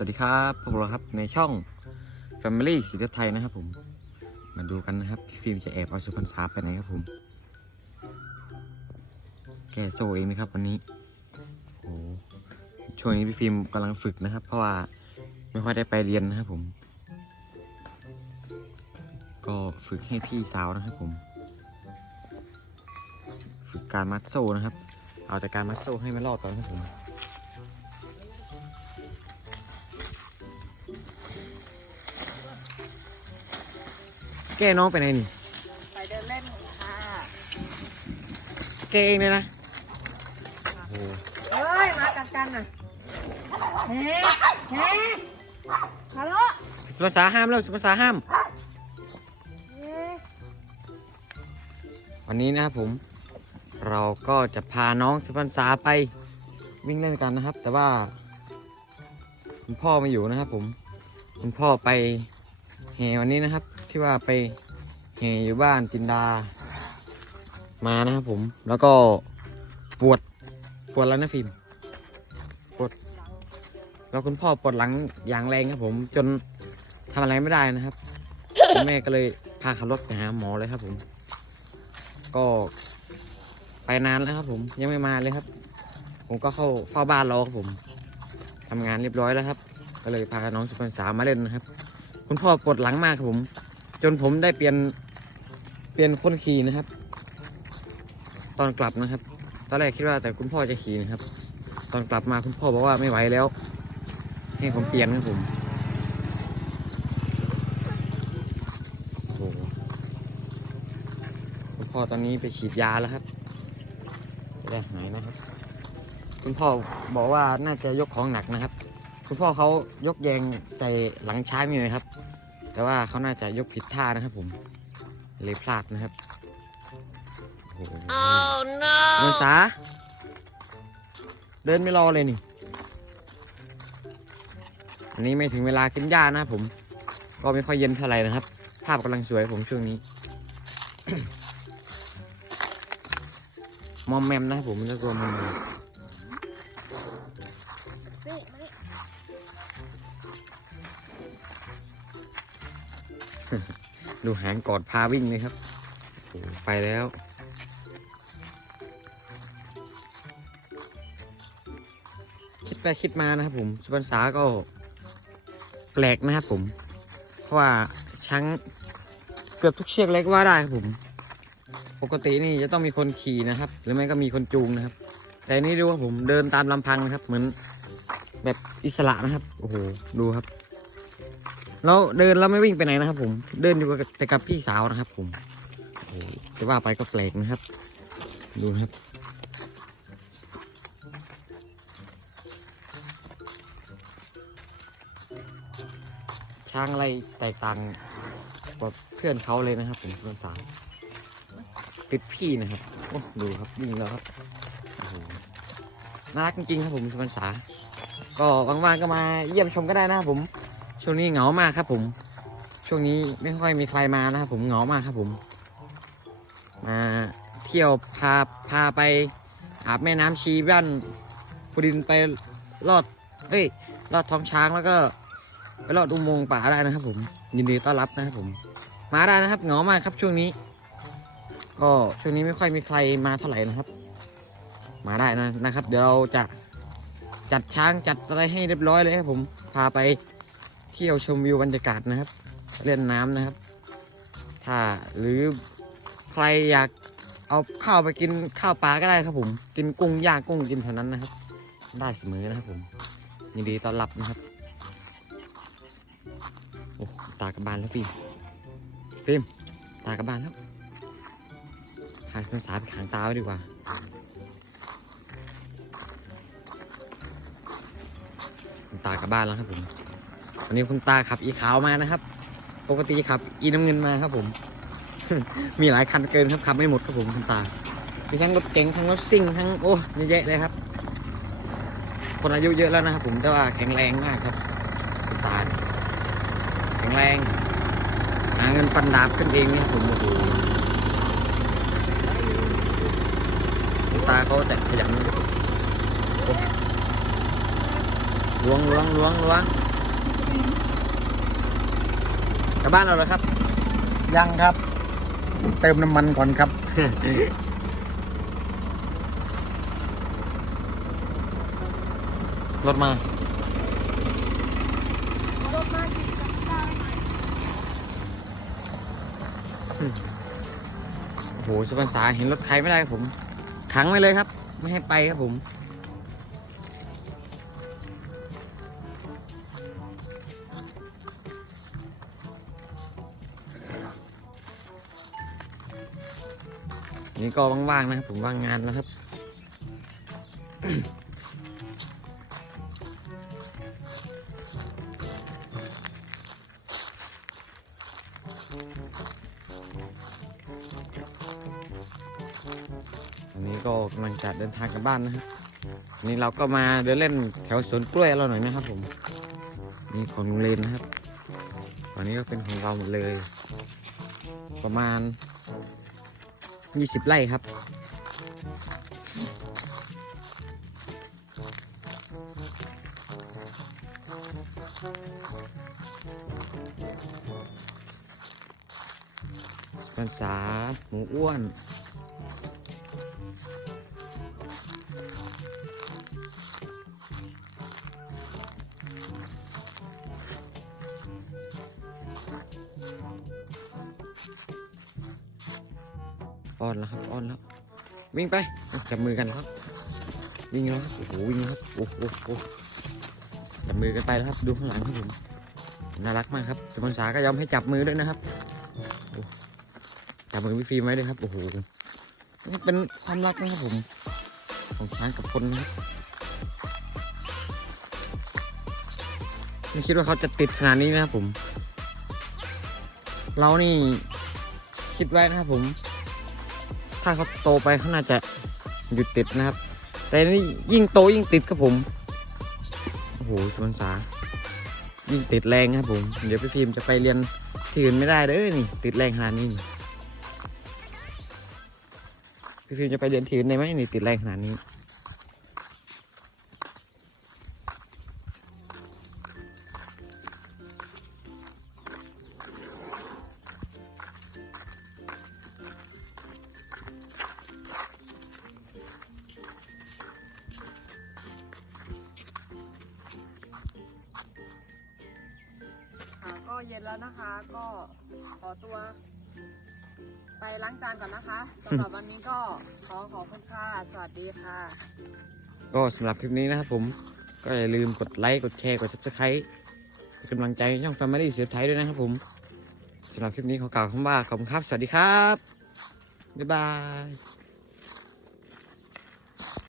สวัสดีครับพวกเราครับในช่อง Family สีเลือดไทยนะครับผม มาดูกันนะครับพี่ฟิล์มจะแอบเอาสุพรรณษาไปไหนครับผม แกโซเองนะครับวันนี้โอ้โหช่วงนี้พี่ฟิล์มกำลังฝึกนะครับ เพราะว่าไม่ค่อยได้ไปเรียนนะครับผม ก็ฝึกให้พี่สาวนะครับผม ฝึกการมัดโซ่นะครับ เอาแต่การมัดโซ่ให้มันรอดก่อนครับผม แกน้องไปไหนนี่ ไปเดินเล่นค่ะ แกเองเลยนะโอ้โหเฮ้ย มากัดกันน่ะเฮ้เฮ้ฮัลโหลสุภาษาห้ามแล้วสุภาษาห้ามเฮ้วันนี้นะครับผม เราก็จะพาน้องสุพรรษาไปวิ่งเล่นกันนะครับ แต่ว่าคุณพ่อไม่อยู่นะครับผม คุณพ่อไปแห่วันนี้นะครับ ที่ว่าไปแห่อยู่บ้านจินดา มานะครับผม แล้วก็ปวดปวดแล้วนะฟิล์มปวด แล้วคุณพ่อปวดหลังอย่างแรงครับผม จนทำอะไรไม่ได้นะครับคุณแม่ก็เลยพาขับรถไปหาหมอเลยครับผม ก็ไปนานแล้วครับ ผมยังไม่มาเลยครับ ผมก็เข้าเฝ้าบ้านรอครับผมทำงานเรียบร้อยแล้วครับ ก็เลยพาน้องสุพรรณษามาเล่นนะครับ คุณพ่อปวดหลังมากครับผม จนผมได้เปลี่ยนเปลี่ยนคนขี่นะครับ ตอนกลับนะครับ ตอนแรกคิดว่าแต่คุณพ่อจะขี่นะครับ ตอนกลับมาคุณพ่อบอกว่าไม่ไหวแล้ว ให้ผมเปลี่ยนครับผมคุณพ่อตอนนี้ไปฉีดยาแล้วครับจะได้หายนะครับ คุณพ่อบอกว่าน่าจะยกของหนักนะครับ คุณพ่อเขายกแยงใส่หลังช้างนี่นะครับ แต่ว่าเขาน่าจะยกผิดท่านะครับผม เลยพลาดนะครับ โอ้โห oh no เดินสา เดินไม่รอเลยนี่ อันนี้ไม่ถึงเวลากินหญ้านะครับผม ก็ไม่ค่อยเย็นเท่าไหร่นะครับ ภาพกำลังสวยผมช่วงนี้ มอมแมมนะครับผมจะตัวมอม ดูหางกอดพาวิ่งเลยครับ ไปแล้วคิดไปคิดมานะครับผมสุพรรษาก็แปลกนะครับผม เพราะว่าช้างเกือบทุกเชือกเล็กว่าได้ครับผม ปกตินี่จะต้องมีคนขี่นะครับ หรือไม่ก็มีคนจูงนะครับ แต่นี่ดูครับผมเดินตามลำพังนะครับ เหมือนแบบอิสระนะครับ โอ้โห ดูครับ แล้วเดินแล้วไม่วิ่งไปไหนนะครับ ผม เดินอยู่กับแต่กับพี่สาวนะครับ ผมจะว่าไปก็แปลกนะครับ ดูนะครับ ช้างอะไรแตกต่างกว่าเพื่อนเขาเลยนะครับ ผมเพื่อนสาวติดพี่นะครับดูครับวิ่งแล้วครับน่ารักจริงๆครับผมสุพรรษาก็ว่างๆก็มาเยี่ยมชมก็ได้นะครับผม ช่วงนี้เหงามากครับผม ช่วงนี้ไม่ค่อยมีใครมานะครับผมเหงามากครับผม มาเที่ยวพาพาไปอาบแม่น้ำชีบ้านพุดินไปลอด เอ้ยลอดท้องช้างแล้วก็ ไปลอดอุโมงค์ป่าได้นะครับ ผม ยินดีต้อนรับนะครับผม มาได้นะครับเหงามากครับช่วงนี้ ก็ช่วงนี้ไม่ค่อยมีใครมาเท่าไหร่นะครับ มาได้นะนะครับ เดี๋ยวเราจะจัดช้างจัดอะไรให้เรียบร้อยเลยครับผมพาไป เที่ยวชมวิวบรรยากาศนะครับ เล่นน้ำนะครับ ถ้าหรือใครอยากเอาข้าวไปกินข้าวปลาก็ได้ครับผม กินกุ้งย่างกุ้งกินเท่านั้นนะครับ ได้เสมอนะครับผมยินดีต้อนรับนะครับโอ้ตากระบาลแล้วฟิล์มฟิล์มตากระบาลแล้วพานักศึกษาไปขังตาไว้ดีกว่าตากลับบานแล้วครับผม วันนี้คุณตาขับอีขาวมานะครับ ปกติขับอีน้ำเงินมาครับผม มีหลายคันเกินครับขับไม่หมดครับผมคุณตา มีทั้งรถเก๋งทั้งรถซิ่งทั้งโอ้เยอะแยะเลยครับ คนอายุเยอะแล้วนะครับผมแต่ว่าแข็งแรงมากครับ คุณตา แข็งแรงหาเงินฟันดาบขึ้นเองเนี่ยครับผมโอ้โหคุณตาเขาแต่ขยันล้วงล้วงล้วงล้วง กลับบ้านเราเลยครับ ยังครับ เติมน้ำมันก่อนครับ รถมารถมากินกับข้าวหน่อยโอ้โหสุพรรณษาเห็นรถใครไม่ได้ครับผม ขังไว้เลยครับ ไม่ให้ไปครับผม นี่ก็ว่างๆนะครับผมว่างงานแล้วครับวันนี้ก็กำลังจะเดินทางกลับบ้านนะครับนนี้เราก็มาเดินเล่นแถวสวนกล้วยเราหน่อยนะครับผม นี่ของลุงเลนนะครับวันนี้ก็เป็นของเราหมดเลย ประมาณ ยี่สิบไร่ครับสปันษาหมูอ้วน อ้อนแล้วครับอ้อนแล้ว วิ่งไปจับมือกันครับ วิ่งแล้วครับโอ้โหวิ่งแล้วครับโอ้โหโอ้จับมือกันไปแล้วครับ ดูข้างหลังครับผมน่ารักมากครับสปอนสาก็ยอมให้จับมือด้วยนะครับจับมือพี่ฟิล์มไว้ด้วยครับโอ้โหนี่เป็นความรักนะครับผมของช้างกับคนนะครับไม่คิดว่าเขาจะติดขนาดนี้นะครับผม เรานี่คิดไว้นะครับผม ถ้าเขาโตไปเขาน่าจะหยุดติดนะครับ แต่นี่ยิ่งโตยิ่งติดครับผมโอ้โหสวนสายิ่งติดแรงครับผม เดี๋ยวพี่ฟิล์มจะไปเรียนที่อื่นไม่ได้เด้อนี่ ติดแรงขนาดนี้นี่พี่ฟิล์มจะไปเรียนที่อื่นได้ไหมนี่ติดแรงขนาดนี้ นแล้วนะคะ ก็ขอตัว ไปล้างจานก่อนนะคะสำหรับวันนี้ก็ขอขอบคุณค่ะ สวัสดีค่ะ ก็สำหรับคลิปนี้นะครับผม ก็อย่าลืมกดไลค์กดแชร์กด subscribe เป็นกำลังใจให้ช่อง Family เสียไทยด้วยนะครับผมสำหรับคลิปนี้ขอกล่าวคำว่าขอบคุณครับ สวัสดีครับ บ๊ายบาย